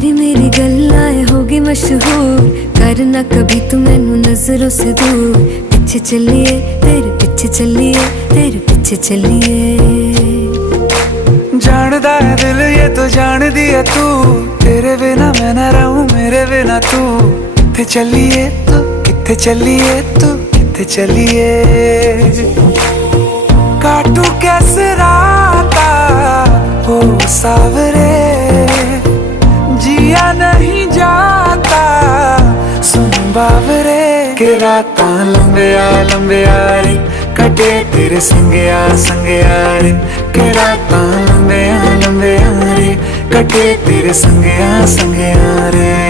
तेरी मेरी गल्लाएं होगी मशहूर, करना कभी तू मैनू नजरों से दूर। पीछे चलिए तेरे पीछे चलिए, तेरे पीछे चलिए। जानदा है दिल ये तो जान दिया तू, तेरे बिना मैं ना रहूं मेरे बिना तू। किथे चलिए तू, किथे चलिए तू, किथे चलिए। काटू कैसे राता हो सावरे, जिया नहीं जाता सुन बावरे। के राता लंबिया लंबिया रे, कटे तेरे संगया संगया रे। के राता लंबिया लंबिया रे, कटे तेरे संगया संगया रे।